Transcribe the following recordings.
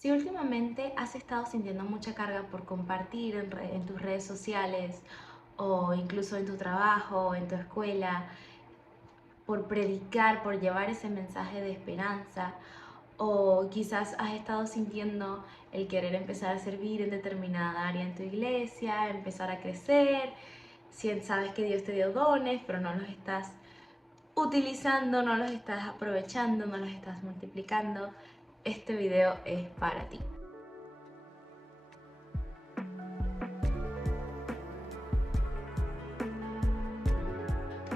Si últimamente has estado sintiendo mucha carga por compartir en tus redes sociales o incluso en tu trabajo, en tu escuela, por predicar, por llevar ese mensaje de esperanza, o quizás has estado sintiendo el querer empezar a servir en determinada área en tu iglesia, empezar a crecer, si sabes que Dios te dio dones, pero no los estás utilizando, no los estás aprovechando, no los estás multiplicando, este video es para ti.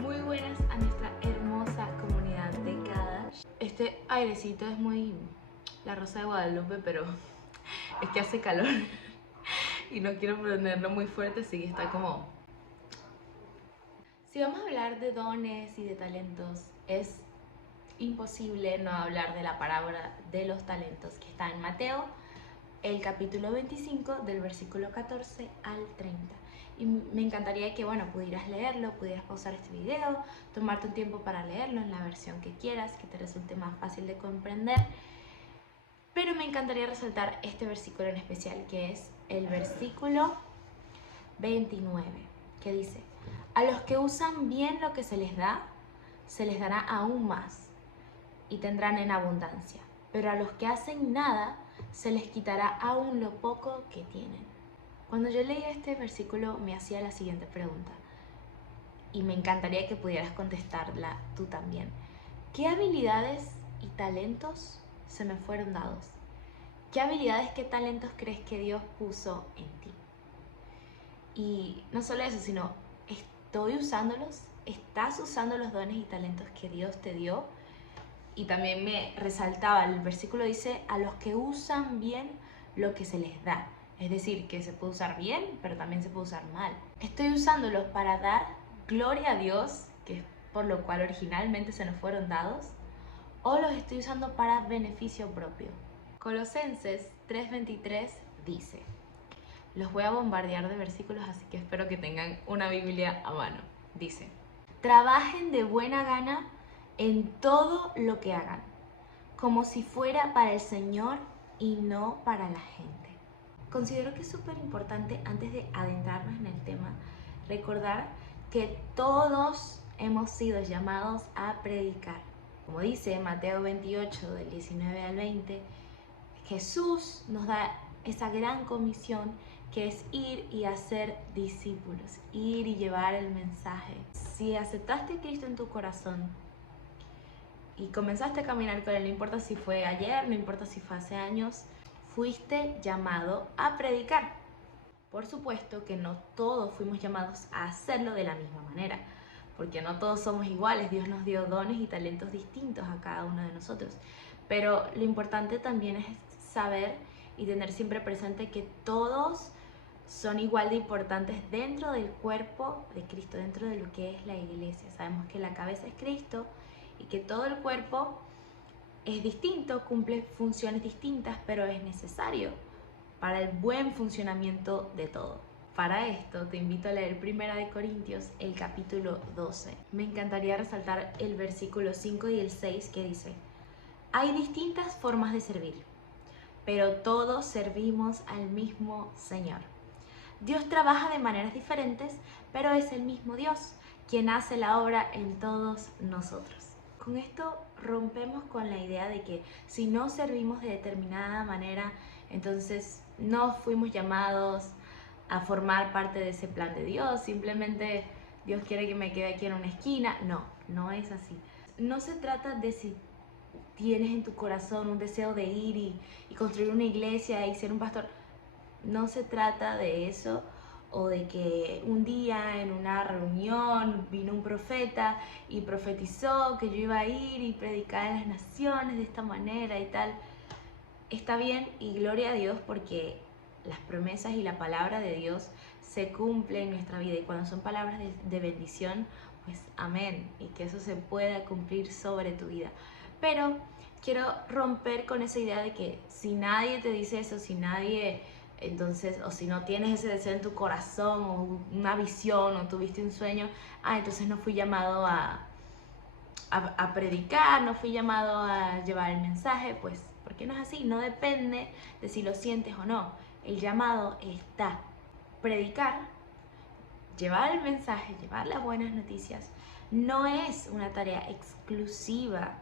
Muy buenas a nuestra hermosa comunidad de Kadash. Este airecito es muy la Rosa de Guadalupe, pero es que hace calor y no quiero ponerlo muy fuerte, así que está como... Si vamos a hablar de dones y de talentos, es imposible no hablar de la parábola de los talentos que está en Mateo, el capítulo 25, del versículo 14 al 30. Y me encantaría que, pudieras leerlo, pudieras pausar este video, tomarte un tiempo para leerlo en la versión que quieras, que te resulte más fácil de comprender. Pero me encantaría resaltar este versículo en especial, que es el versículo 29, que dice: a los que usan bien lo que se les dará aún más y tendrán en abundancia. Pero a los que hacen nada, se les quitará aún lo poco que tienen. Cuando yo leí este versículo me hacía la siguiente pregunta, y me encantaría que pudieras contestarla tú también. ¿Qué habilidades y talentos se me fueron dados? ¿Qué habilidades, qué talentos crees que Dios puso en ti? Y no solo eso, sino, ¿estoy usándolos? ¿Estás usando los dones y talentos que Dios te dio? Y también me resaltaba, el versículo dice, a los que usan bien lo que se les da. Es decir, que se puede usar bien, pero también se puede usar mal. Estoy usándolos para dar gloria a Dios, que es por lo cual originalmente se nos fueron dados, o los estoy usando para beneficio propio. Colosenses 3:23 dice, los voy a bombardear de versículos, así que espero que tengan una Biblia a mano. Dice, trabajen de buena gana en todo lo que hagan, como si fuera para el Señor y no para la gente. Considero que es súper importante, antes de adentrarnos en el tema, recordar que todos hemos sido llamados a predicar. Como dice Mateo 28, del 19 al 20, Jesús nos da esa gran comisión que es ir y hacer discípulos, ir y llevar el mensaje. Si aceptaste a Cristo en tu corazón y comenzaste a caminar con Él, no importa si fue ayer, no importa si fue hace años, fuiste llamado a predicar. Por supuesto que no todos fuimos llamados a hacerlo de la misma manera, porque no todos somos iguales. Dios nos dio dones y talentos distintos a cada uno de nosotros. Pero lo importante también es saber y tener siempre presente que todos son igual de importantes dentro del cuerpo de Cristo, dentro de lo que es la iglesia. Sabemos que la cabeza es Cristo y que todo el cuerpo es distinto, cumple funciones distintas, pero es necesario para el buen funcionamiento de todo. Para esto te invito a leer 1 Corintios, el capítulo 12. Me encantaría resaltar el versículo 5 y el 6 que dice, hay distintas formas de servir, pero todos servimos al mismo Señor. Dios trabaja de maneras diferentes, pero es el mismo Dios quien hace la obra en todos nosotros. Con esto rompemos con la idea de que si no servimos de determinada manera, entonces no fuimos llamados a formar parte de ese plan de Dios. Simplemente Dios quiere que me quede aquí en una esquina. No, no es así. No se trata de si tienes en tu corazón un deseo de ir y construir una iglesia y ser un pastor. No se trata de eso, o de que un día en una reunión vino un profeta y profetizó que yo iba a ir y predicar en las naciones de esta manera y tal. Está bien y gloria a Dios, porque las promesas y la palabra de Dios se cumple en nuestra vida, y cuando son palabras de bendición, pues amén, y que eso se pueda cumplir sobre tu vida. Pero quiero romper con esa idea de que si nadie te dice eso, si nadie, entonces, o si no tienes ese deseo en tu corazón, o una visión, o tuviste un sueño, entonces no fui llamado a predicar, no fui llamado a llevar el mensaje. Pues porque no es así, no depende de si lo sientes o no. El llamado está predicar, llevar el mensaje, llevar las buenas noticias. No es una tarea exclusiva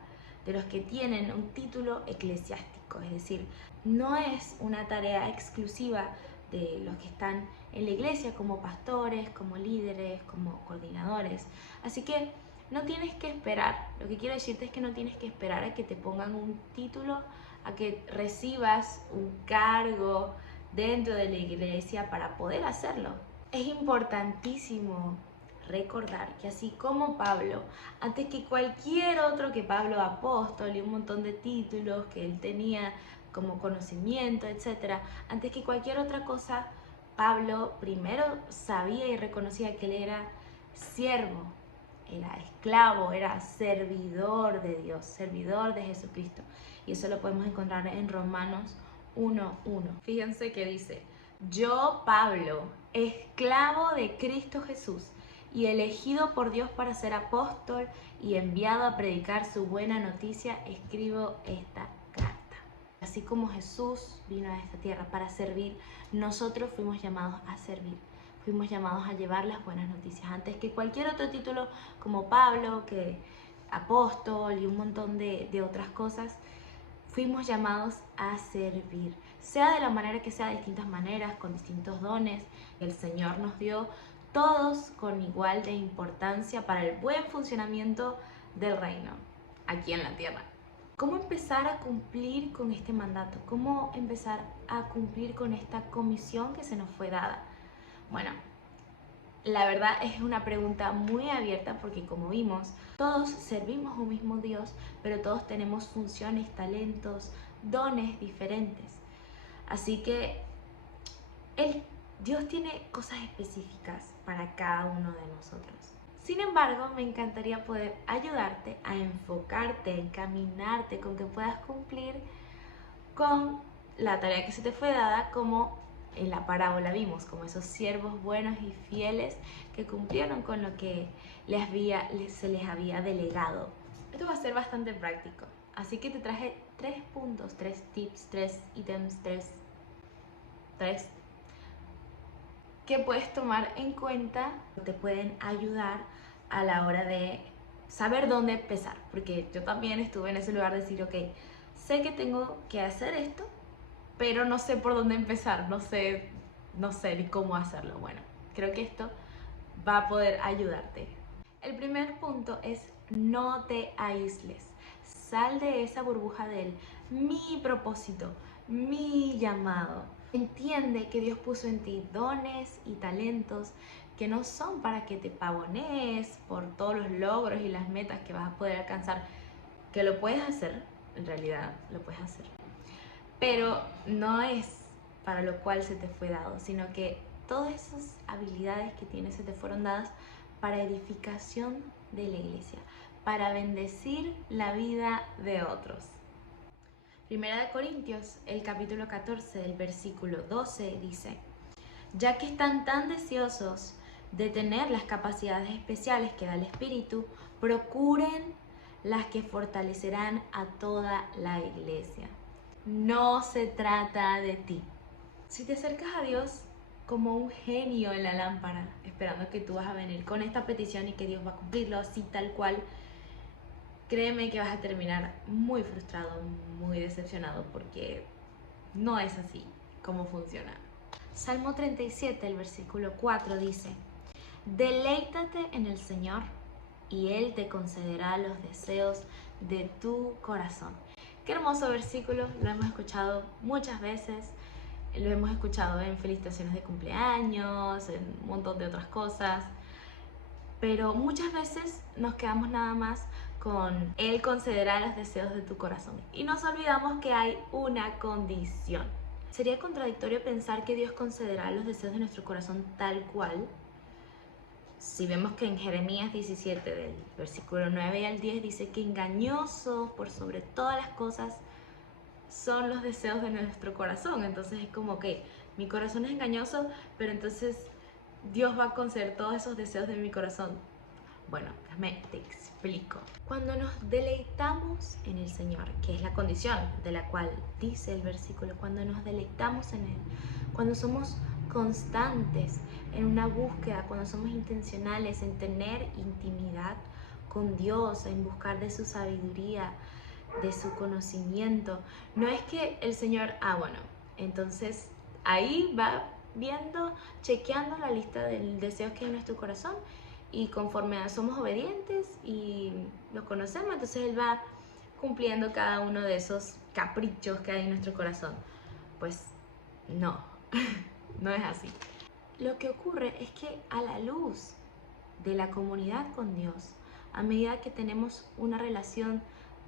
de los que tienen un título eclesiástico, es decir, no es una tarea exclusiva de los que están en la iglesia como pastores, como líderes, como coordinadores. Así que no tienes que esperar, lo que quiero decirte es que no tienes que esperar a que te pongan un título, a que recibas un cargo dentro de la iglesia para poder hacerlo. Es importantísimo recordar que así como Pablo, antes que cualquier otro, que Pablo apóstol y un montón de títulos que él tenía como conocimiento, etc., antes que cualquier otra cosa, Pablo primero sabía y reconocía que él era siervo, era esclavo, era servidor de Dios, servidor de Jesucristo. Y eso lo podemos encontrar en Romanos 1:1. Fíjense que dice: yo, Pablo, esclavo de Cristo Jesús y elegido por Dios para ser apóstol y enviado a predicar su buena noticia, escribo esta carta. Así como Jesús vino a esta tierra para servir, nosotros fuimos llamados a servir. Fuimos llamados a llevar las buenas noticias. Antes que cualquier otro título como Pablo, que apóstol y un montón de otras cosas, fuimos llamados a servir, sea de la manera que sea, de distintas maneras, con distintos dones. El Señor nos dio todos con igual de importancia para el buen funcionamiento del reino aquí en la tierra. ¿Cómo empezar a cumplir con este mandato? ¿Cómo empezar a cumplir con esta comisión que se nos fue dada? Bueno, la verdad es una pregunta muy abierta porque, como vimos, todos servimos a un mismo Dios, pero todos tenemos funciones, talentos, dones diferentes. Así que Dios tiene cosas específicas para cada uno de nosotros. Sin embargo, me encantaría poder ayudarte a enfocarte, a encaminarte con que puedas cumplir con la tarea que se te fue dada, como en la parábola vimos, como esos siervos buenos y fieles que cumplieron con lo que se les había delegado. Esto va a ser bastante práctico, así que te traje 3 puntos, 3 tips, 3 ítems, 3 que puedes tomar en cuenta, te pueden ayudar a la hora de saber dónde empezar, porque yo también estuve en ese lugar de decir, ok, sé que tengo que hacer esto, pero no sé por dónde empezar, no sé ni cómo hacerlo. Bueno, creo que esto va a poder ayudarte. El primer punto es: no te aísles. Sal de esa burbuja del mi propósito, mi llamado. Entiende que Dios puso en ti dones y talentos que no son para que te pavonees por todos los logros y las metas que vas a poder alcanzar, que lo puedes hacer, en realidad lo puedes hacer, pero no es para lo cual se te fue dado, sino que todas esas habilidades que tienes se te fueron dadas para edificación de la iglesia, para bendecir la vida de otros. Primera de Corintios, el capítulo 14, el versículo 12 dice: ya que están tan deseosos de tener las capacidades especiales que da el Espíritu, procuren las que fortalecerán a toda la iglesia. No se trata de ti. Si te acercas a Dios como un genio en la lámpara, esperando que tú vas a venir con esta petición y que Dios va a cumplirlo así tal cual, créeme que vas a terminar muy frustrado, muy decepcionado, porque no es así como funciona. Salmo 37, el versículo 4 dice: deleítate en el Señor y Él te concederá los deseos de tu corazón. Qué hermoso versículo, lo hemos escuchado muchas veces, lo hemos escuchado en felicitaciones de cumpleaños, en un montón de otras cosas, pero muchas veces nos quedamos nada más con Él concederá los deseos de tu corazón y nos olvidamos que hay una condición. Sería contradictorio pensar que Dios concederá los deseos de nuestro corazón tal cual, si vemos que en Jeremías 17, del versículo 9 al 10, dice que engañoso por sobre todas las cosas son los deseos de nuestro corazón. Entonces es como que mi corazón es engañoso, pero entonces Dios va a conceder todos esos deseos de mi corazón. Bueno, te explico. Cuando nos deleitamos en el Señor, que es la condición de la cual dice el versículo, cuando nos deleitamos en Él, cuando somos constantes en una búsqueda, cuando somos intencionales en tener intimidad con Dios, en buscar de su sabiduría, de su conocimiento, no es que el Señor, bueno, entonces ahí va viendo, chequeando la lista de deseos que hay en nuestro corazón, y conforme somos obedientes y lo conocemos, entonces Él va cumpliendo cada uno de esos caprichos que hay en nuestro corazón. Pues no, no es así. Lo que ocurre es que a la luz de la comunidad con Dios, a medida que tenemos una relación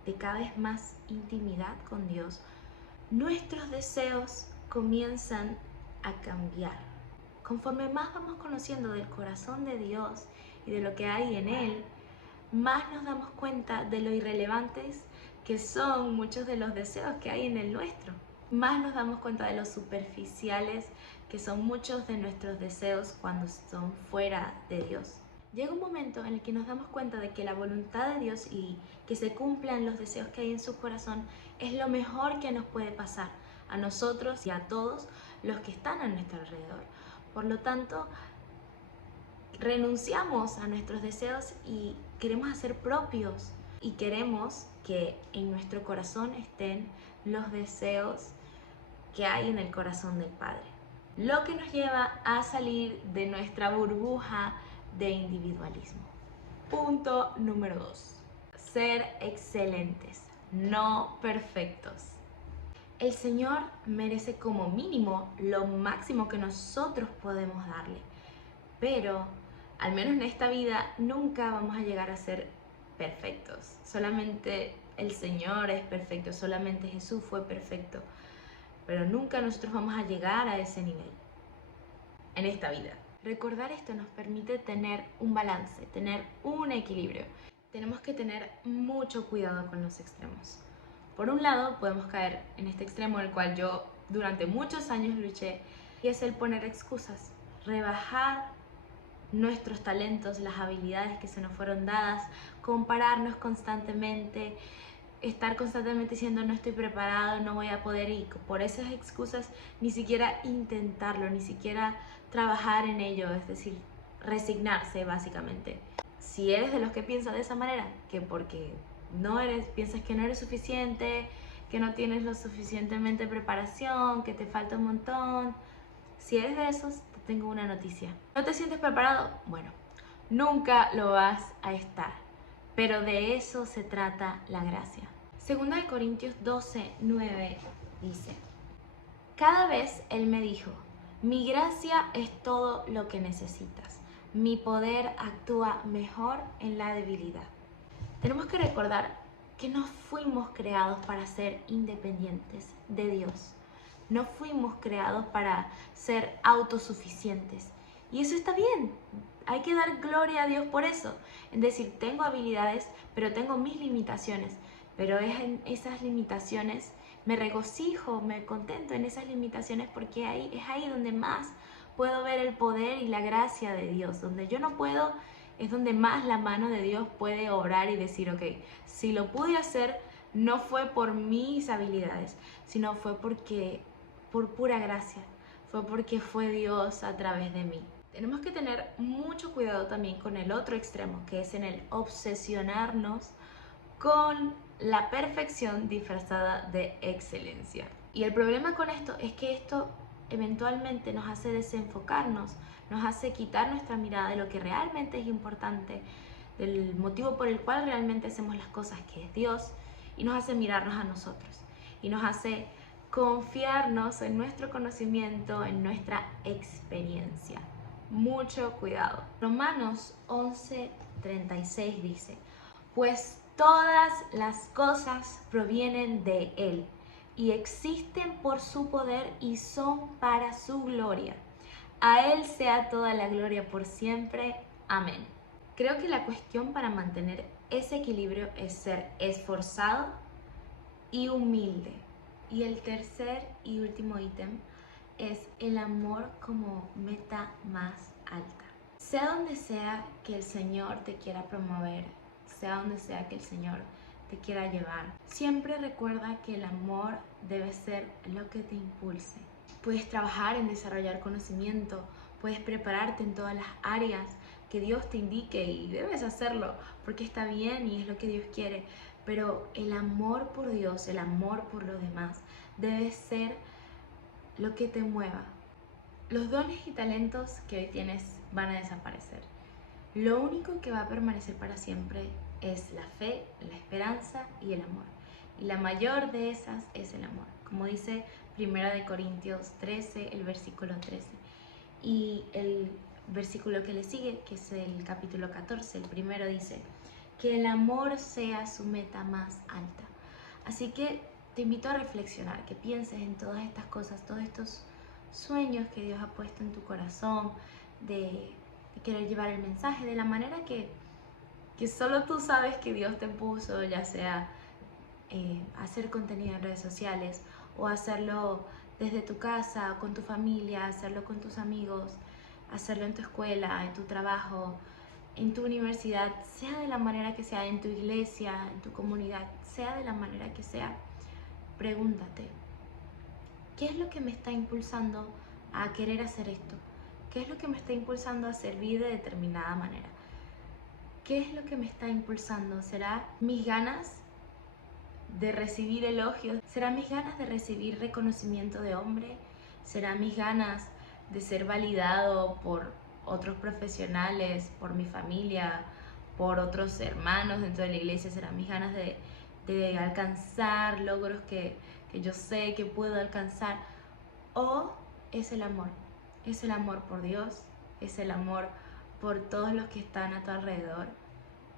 de cada vez más intimidad con Dios, nuestros deseos comienzan a cambiar. Conforme más vamos conociendo del corazón de Dios y de lo que hay en Él, más nos damos cuenta de lo irrelevantes que son muchos de los deseos que hay en el nuestro. Más nos damos cuenta de lo superficiales que son muchos de nuestros deseos cuando son fuera de Dios. Llega un momento en el que nos damos cuenta de que la voluntad de Dios y que se cumplan los deseos que hay en su corazón es lo mejor que nos puede pasar a nosotros y a todos los que están a nuestro alrededor. Por lo tanto, renunciamos a nuestros deseos y queremos hacer propios, y queremos que en nuestro corazón estén los deseos que hay en el corazón del Padre. Lo que nos lleva a salir de nuestra burbuja de individualismo. Punto número 2. Ser excelentes, no perfectos. El Señor merece como mínimo lo máximo que nosotros podemos darle, pero al menos en esta vida nunca vamos a llegar a ser perfectos. Solamente el Señor es perfecto, solamente Jesús fue perfecto, pero nunca nosotros vamos a llegar a ese nivel en esta vida. Recordar esto nos permite tener un balance, tener un equilibrio. Tenemos que tener mucho cuidado con los extremos. Por un lado, podemos caer en este extremo en el cual yo durante muchos años luché, y es el poner excusas, rebajar nuestros talentos, las habilidades que se nos fueron dadas, compararnos constantemente, estar constantemente diciendo no estoy preparado, no voy a poder, y por esas excusas ni siquiera intentarlo, ni siquiera trabajar en ello, es decir, resignarse básicamente. Si eres de los que piensa de esa manera, que porque piensas que no eres suficiente, que no tienes lo suficientemente preparación, que te falta un montón, si eres de esos, te tengo una noticia. ¿No te sientes preparado? Bueno, nunca lo vas a estar, pero de eso se trata la gracia. Segunda de Corintios 12:9 dice: cada vez Él me dijo, mi gracia es todo lo que necesitas. Mi poder actúa mejor en la debilidad. Tenemos que recordar que no fuimos creados para ser independientes de Dios. No fuimos creados para ser autosuficientes. Y eso está bien. Hay que dar gloria a Dios por eso. Es decir, tengo habilidades, pero tengo mis limitaciones. Pero es en esas limitaciones, me regocijo, me contento en esas limitaciones, porque es ahí donde más puedo ver el poder y la gracia de Dios. Donde yo no puedo, es donde más la mano de Dios puede obrar y decir, ok, si lo pude hacer, no fue por mis habilidades, sino fue por pura gracia, fue porque fue Dios a través de mí. Tenemos que tener mucho cuidado también con el otro extremo, que es en el obsesionarnos con la perfección disfrazada de excelencia. Y el problema con esto es que esto eventualmente nos hace desenfocarnos, nos hace quitar nuestra mirada de lo que realmente es importante, del motivo por el cual realmente hacemos las cosas, que es Dios, y nos hace mirarnos a nosotros, y nos hace confiarnos en nuestro conocimiento, en nuestra experiencia. Mucho cuidado. Romanos 11:36 dice: pues todas las cosas provienen de Él y existen por su poder y son para su gloria. A Él sea toda la gloria por siempre. Amén. Creo que la cuestión para mantener ese equilibrio es ser esforzado y humilde. Y el tercer y último ítem es el amor como meta más alta. Sea donde sea que el Señor te quiera promover, sea donde sea que el Señor te quiera llevar, siempre recuerda que el amor debe ser lo que te impulse. Puedes trabajar en desarrollar conocimiento, puedes prepararte en todas las áreas que Dios te indique y debes hacerlo porque está bien y es lo que Dios quiere, pero el amor por Dios, el amor por los demás debe ser lo que te mueva. Los dones y talentos que hoy tienes van a desaparecer. Lo único que va a permanecer para siempre es la fe, la esperanza y el amor. Y la mayor de esas es el amor. Como dice 1 Corintios 13, el versículo 13. Y el versículo que le sigue, que es el capítulo 14, el primero dice, que el amor sea su meta más alta. Así que te invito a reflexionar, que pienses en todas estas cosas, todos estos sueños que Dios ha puesto en tu corazón, de querer llevar el mensaje de la manera que solo tú sabes que Dios te puso, ya sea hacer contenido en redes sociales o hacerlo desde tu casa, con tu familia, hacerlo con tus amigos, hacerlo en tu escuela, en tu trabajo, en tu universidad, sea de la manera que sea, en tu iglesia, en tu comunidad, sea de la manera que sea. Pregúntate, ¿qué es lo que me está impulsando a querer hacer esto? ¿Qué es lo que me está impulsando a servir de determinada manera? ¿Qué es lo que me está impulsando? ¿Será mis ganas de recibir elogios? ¿Será mis ganas de recibir reconocimiento de hombre? ¿Será mis ganas de ser validado por otros profesionales, por mi familia, por otros hermanos dentro de la iglesia? ¿Serán mis ganas de alcanzar logros que yo sé que puedo alcanzar? ¿O es el amor? Es el amor por Dios, es el amor por todos los que están a tu alrededor.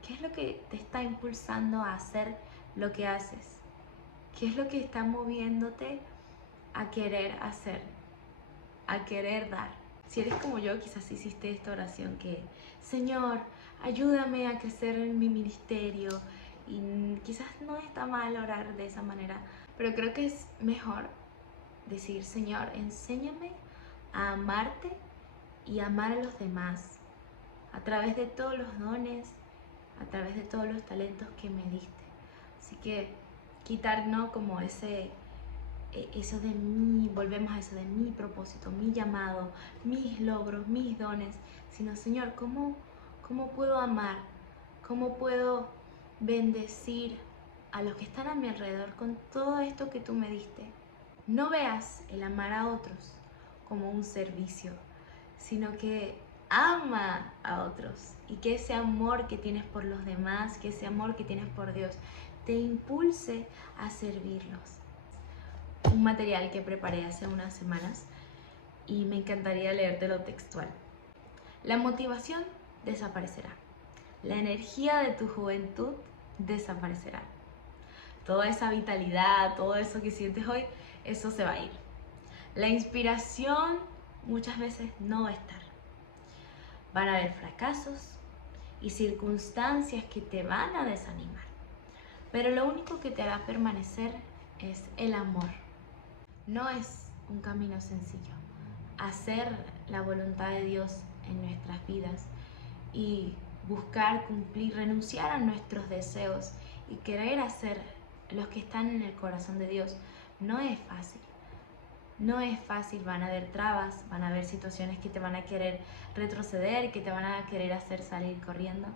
¿Qué es lo que te está impulsando a hacer lo que haces? ¿Qué es lo que está moviéndote a querer hacer, a querer dar? Si eres como yo, quizás hiciste esta oración que, Señor, ayúdame a crecer en mi ministerio. Y quizás no está mal orar de esa manera, pero creo que es mejor decir, Señor, enséñame a amarte y amar a los demás a través de todos los dones, a través de todos los talentos que me diste. Así que quitar, ¿no?, como eso de mí, volvemos a eso de mi propósito, mi llamado, mis logros, mis dones, sino, Señor, ¿cómo puedo amar? ¿Cómo puedo bendecir a los que están a mi alrededor con todo esto que tú me diste? No veas el amar a otros como un servicio, sino que ama a otros y que ese amor que tienes por los demás, que ese amor que tienes por Dios, te impulse a servirlos. Un material que preparé hace unas semanas y me encantaría leértelo textual. La motivación desaparecerá. La energía de tu juventud desaparecerá. Toda esa vitalidad, todo eso que sientes hoy, eso se va a ir. La inspiración muchas veces no va a estar. Van a haber fracasos y circunstancias que te van a desanimar. Pero lo único que te hará permanecer es el amor. No es un camino sencillo. Hacer la voluntad de Dios en nuestras vidas y buscar cumplir, renunciar a nuestros deseos y querer hacer los que están en el corazón de Dios no es fácil. No es fácil, van a haber trabas, van a haber situaciones que te van a querer retroceder, que te van a querer hacer salir corriendo,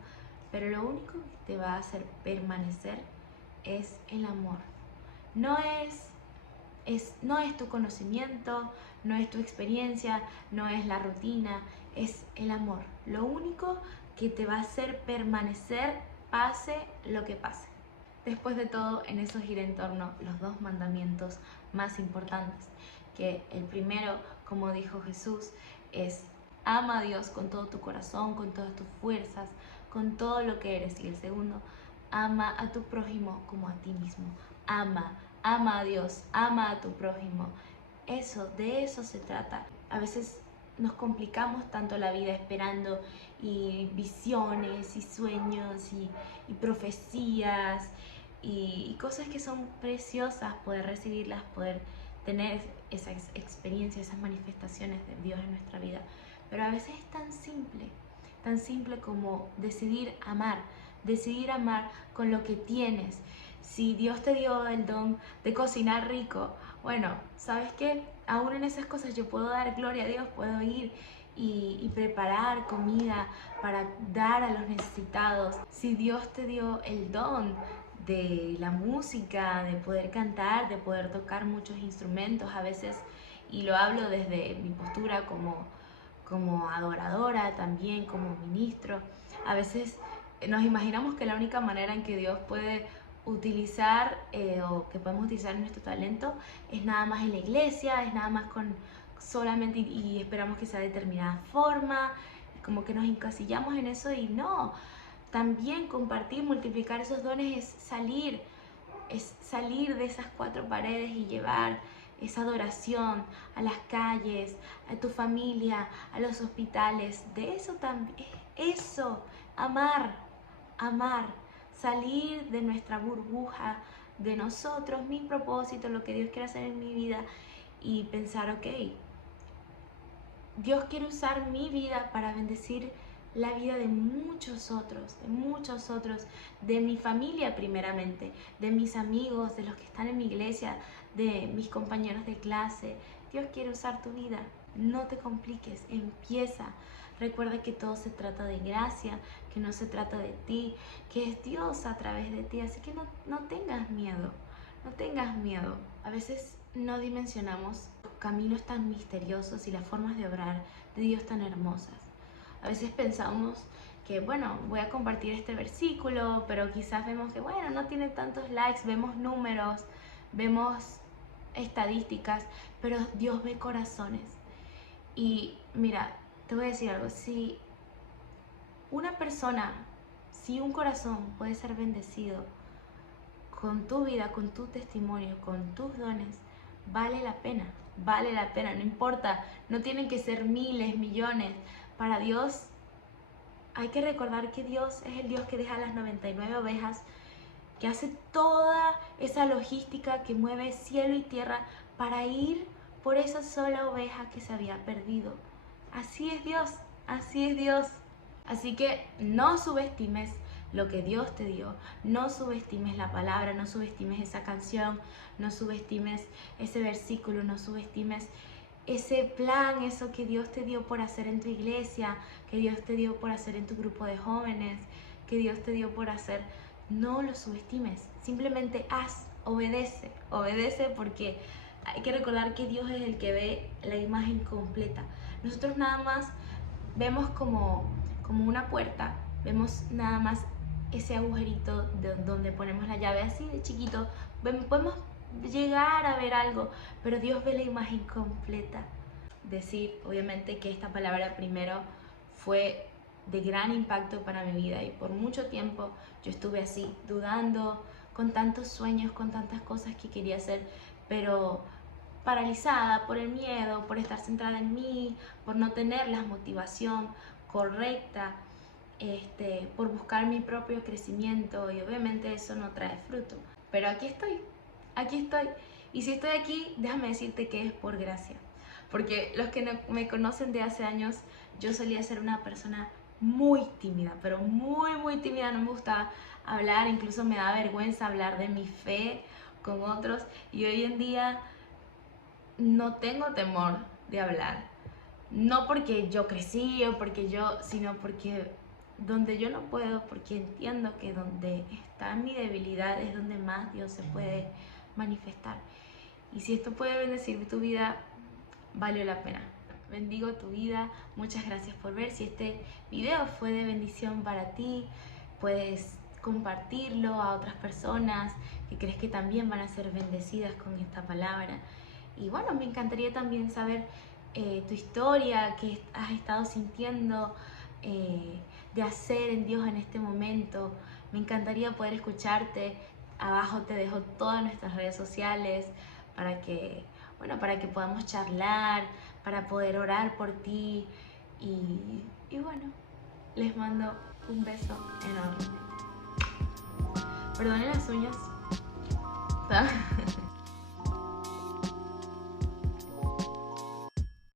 pero lo único que te va a hacer permanecer es el amor. No es tu conocimiento, no es tu experiencia, no es la rutina, es el amor. Lo único que te va a hacer permanecer pase lo que pase. Después de todo, en eso gira en torno los dos mandamientos más importantes, que el primero, como dijo Jesús, es ama a Dios con todo tu corazón, con todas tus fuerzas, con todo lo que eres. Y el segundo, ama a tu prójimo como a ti mismo. Ama a Dios, ama a tu prójimo. De eso se trata. A veces nos complicamos tanto la vida esperando y visiones y sueños y profecías y cosas que son preciosas, poder recibirlas, poder tener esas experiencias, esas manifestaciones de Dios en nuestra vida. Pero a veces es tan simple tan simple como decidir amar con lo que tienes. Si Dios te dio el don de cocinar rico, bueno, ¿sabes qué? Aún en esas cosas yo puedo dar gloria a Dios, puedo ir y preparar comida para dar a los necesitados. Si Dios te dio el don de la música, de poder cantar, de poder tocar muchos instrumentos, a veces, y lo hablo desde mi postura como adoradora, también como ministro, a veces nos imaginamos que la única manera en que Dios puede utilizar o que podemos utilizar nuestro talento es nada más en la iglesia, es nada más con solamente y esperamos que sea de determinada forma, como que nos encasillamos en eso y no, también compartir, multiplicar esos dones es salir de esas cuatro paredes y llevar esa adoración a las calles, a tu familia, a los hospitales. De eso también, eso, amar, salir de nuestra burbuja, de nosotros, mi propósito, lo que Dios quiere hacer en mi vida y pensar, ok, Dios quiere usar mi vida para bendecir la vida de muchos otros, de mi familia primeramente, de mis amigos, de los que están en mi iglesia, de mis compañeros de clase. Dios quiere usar tu vida, no te compliques, empieza. Recuerda que todo se trata de gracia, que no se trata de ti, que es Dios a través de ti, así que no tengas miedo, no tengas miedo. A veces no dimensionamos los caminos tan misteriosos y las formas de obrar de Dios tan hermosas. A veces pensamos que, bueno, voy a compartir este versículo, pero quizás vemos que, bueno, no tiene tantos likes, vemos números, vemos estadísticas, pero Dios ve corazones. Y mira, te voy a decir algo, si una persona, si un corazón puede ser bendecido con tu vida, con tu testimonio, con tus dones, vale la pena, no importa, no tienen que ser miles, millones. Para Dios hay que recordar que Dios es el Dios que deja las 99 ovejas, que hace toda esa logística que mueve cielo y tierra para ir por esa sola oveja que se había perdido. Así es Dios, así es Dios. Así que no subestimes lo que Dios te dio, no subestimes la palabra, no subestimes esa canción, no subestimes ese versículo, no subestimes ese plan, eso que Dios te dio por hacer en tu iglesia, que Dios te dio por hacer en tu grupo de jóvenes, que Dios te dio por hacer. No lo subestimes, simplemente haz, obedece porque hay que recordar que Dios es el que ve la imagen completa. Nosotros nada más vemos como una puerta, vemos nada más ese agujerito donde ponemos la llave así de chiquito, podemos llegar a ver algo, pero Dios ve la imagen completa. Decir, obviamente, que esta palabra primero fue de gran impacto para mi vida y por mucho tiempo yo estuve así, dudando, con tantos sueños, con tantas cosas que quería hacer, pero paralizada por el miedo, por estar centrada en mí, por no tener la motivación correcta, por buscar mi propio crecimiento y obviamente eso no trae fruto. Pero aquí estoy. Y si estoy aquí, déjame decirte que es por gracia. Porque los que no me conocen de hace años, yo solía ser una persona muy tímida, pero muy tímida, no me gustaba hablar, incluso me da vergüenza hablar de mi fe con otros y hoy en día no tengo temor de hablar. No porque yo crecí o sino porque donde yo no puedo, porque entiendo que donde está mi debilidad es donde más Dios se puede manifestar. Y si esto puede bendecir tu vida, valió la pena. Bendigo tu vida, muchas gracias por ver. Si este video fue de bendición para ti, puedes compartirlo a otras personas que crees que también van a ser bendecidas con esta palabra. Y bueno, me encantaría también saber tu historia, qué has estado sintiendo de hacer en Dios en este momento. Me encantaría poder escucharte. Abajo te dejo todas nuestras redes sociales para que podamos charlar, para poder orar por ti. Y bueno, les mando un beso enorme. Perdonen las uñas.